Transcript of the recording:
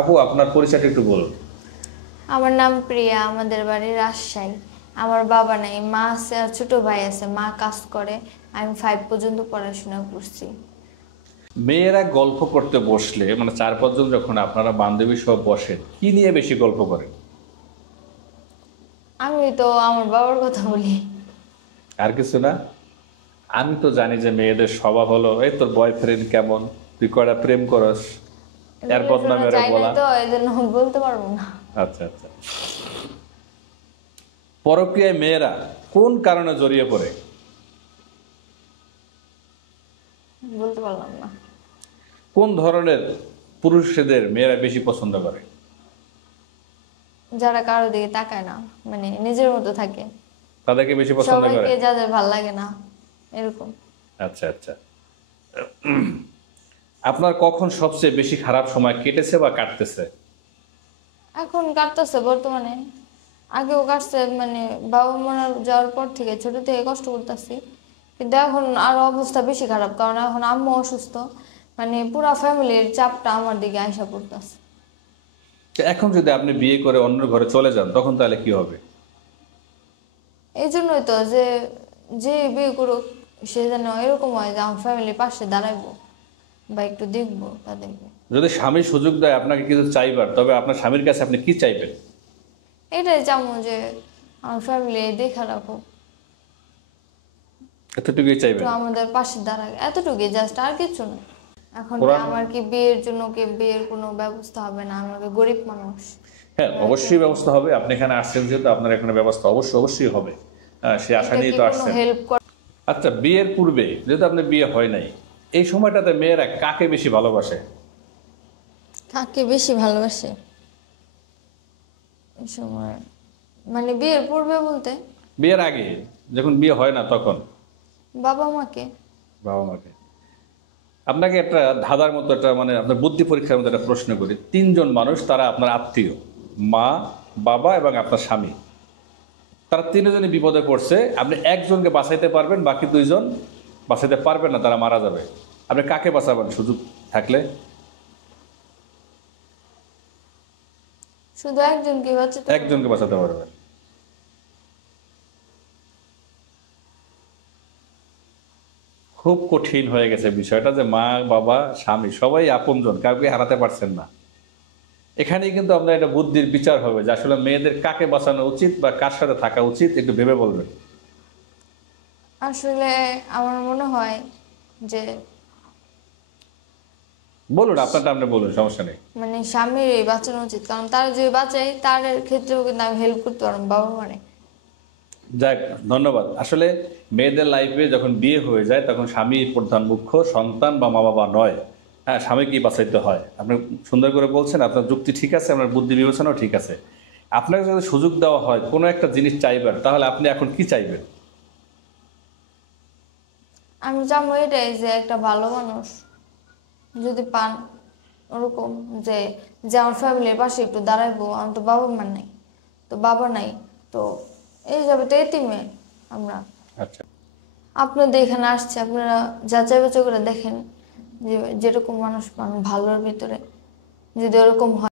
আপু আপনার পরিচয়টা একটু বলুন। আমার নাম প্রিয়া, আমাদের বাড়ি রাজশাহী। আমার বাবা নাই, মা আছে আর ছোট ভাই আছে। মা কাজ করে। আমি 5 পর্যন্ত পড়াশোনা করছি। মেয়েরা গল্প করতে বসলে মানে 4-5 জন যখন আপনারা বান্ধবী সহ বসেন কি নিয়ে বেশি গল্প করেন? আমি তো আমার বাবার কথা বলি। আর কিছু না? আমি তো জানি যে মেয়েদের স্বভাব হলো এই তোর বয়ফ্রেন্ড কেমন, তুই কয়টা প্রেম করস, এর রিলেশনে বদনামে ওরা যাই নাই বলা। তো এই জন্য বলতে পারবো না। আচ্ছা আচ্ছা। পরকীয়ায় মেয়েরা কোন কারণে জড়িয়ে পড়ে? বলতে পারলাম না। কোন ধরনের পুরুষদের মেয়েরা বেশি পছন্দ করে? যারা কারো দিকে তাকায় না, মানে নিজের মতো থাকে। তাদেরকে বেশি পছন্দ করে? সবাইকে যাদের ভাল লাগে না, এরকম। আচ্ছা আচ্ছা। আপনার কখন সবচেয়ে বেশি খারাপ সময় কেটেছে বা কাটতেছে? এখন কাটতেছে বর্তমানে। আগেও কাটছে, মানে বাবা মারা যাওয়ার পর থেকে ছোট থেকে কষ্ট করতেছি। কিন্তু এখন আরো অবস্থা বেশি খারাপ, কারণ এখন আম্মু অসুস্থ। মানে পুরা ফ্যামিলির চাপটা আমার দিকে আইসা পড়তেছে। তো এখন যদি আপনি বিয়ে করে অন্য ঘরে চলে যান তখন তাহলে কি হবে? এই জন্যই তো যে যে বিয়ে করুক, সে যেন এরকম হয় যে আমার ফ্যামিলির পাশে দাঁড়াইবো বা একটু দেখবো তাদেরকে। যদি স্বামী সুযোগ দেয় আপনাকে কিছু চাইবার, তবে আপনার স্বামীর কাছে আপনি কি চাইবেন? এটাই চামো যে আমার ফ্যামিলি দেখা রাখো, এতটুকুই একটু চাইবেন? আমাদের পাশে দাঁড়ায়, এতটুকুই, জাস্ট আর কিছু না। এখন কি কোরআন। আমার কি বিয়ের জন্য কি বিয়ের কোনো ব্যবস্থা হবে না? আমাকে গরিব মানুষ। হ্যাঁ, অবশ্যই ব্যবস্থা হবে। আপনি এখানে আসছেন যেহেতু আপনার এখানে ব্যবস্থা অবশ্যই হবে। হ্যাঁ, সে আশা এটা নিয়ে কি তো কোনো আসছেন। হেল্প করে? আচ্ছা, বিয়ের পূর্বে যেহেতু আপনার বিয়ে হয় নাই, এই সময়টাতে মেয়েরা কাকে বেশি ভালোবাসে? কাকে বেশি ভালোবাসে এই সময়? মানে বিয়ের পূর্বে বলতে বিয়ের আগে, যখন বিয়ে হয় না তখন? বাবা মাকে। বাবা মাকে। আপনাকে একটা ধাঁধার মতো একটা মানে আপনার বুদ্ধি পরীক্ষার মতো একটা প্রশ্ন করি। 3 জন মানুষ, তারা আপনার আত্মীয়, মা, বাবা এবং আপনার স্বামী। তারা 3জনই বিপদে পড়ছে, আপনি একজনকে বাঁচাইতে পারবেন, বাকি 2জন বাঁচাইতে পারবেন না, তারা মারা যাবে। আপনি কাকে বাঁচাবেন সুযোগ থাকলে? শুধু একজনকে বাঁচাতে পারবো? একজনকে বাঁচাতে পারবেন। খুব কঠিন হয়ে গেছে বিষয়টা, যে মা, বাবা, স্বামী সবাই আপনজন, কাউকে হারাতে পারছেন না। এখানেই কিন্তু আপনার এটা বুদ্ধির বিচার হবে যে আসলে মেয়েদের কাকে বাঁচানো উচিত বা কার সাথে থাকা উচিত, একটু ভেবে বলবেন। আসলে আমার মনে হয় যে বলুন, আপনারটা আপনি বলুন, সমস্যা নেই। মানে স্বামীর বাঁচানো উচিত, কারণ তারা যদি বাঁচায় তার ক্ষেত্রেও কিন্তু আমি হেল্প করতে পারবো বাবা মানে। যাক, ধন্যবাদ। আসলে মেয়েদের লাইফে যখন বিয়ে হয়ে যায় তখন স্বামী প্রধান মুখ্য, সন্তান বা মা বাবা নয়। হ্যাঁ, স্বামীকেই বাঁচাইতে হয়। আপনি সুন্দর করে বলছেন, আপনার যুক্তি ঠিক আছে, আপনার বুদ্ধি বিবেচনাও ঠিক আছে। আপনাকে যদি সুযোগ দেওয়া হয় কোনো একটা জিনিস চাইবার, তাহলে আপনি এখন কি চাইবেন? আমি চাবো এটাই যে একটা ভালো মানুষ যদি পান, ওরকম যে যে আমার ফ্যামিলির পাশে একটু দাঁড়াইবো। আমার তো বাবা মা নাই, তো বাবা নাই, তো এই যাবে তো এতিমে আমরা। আচ্ছা। আপনাদের এখানে আসছে, আপনারা যাচাই বাছাই করে দেখেন যে যেরকম মানুষ পান ভালোর ভিতরে, যদি ওরকম হয়।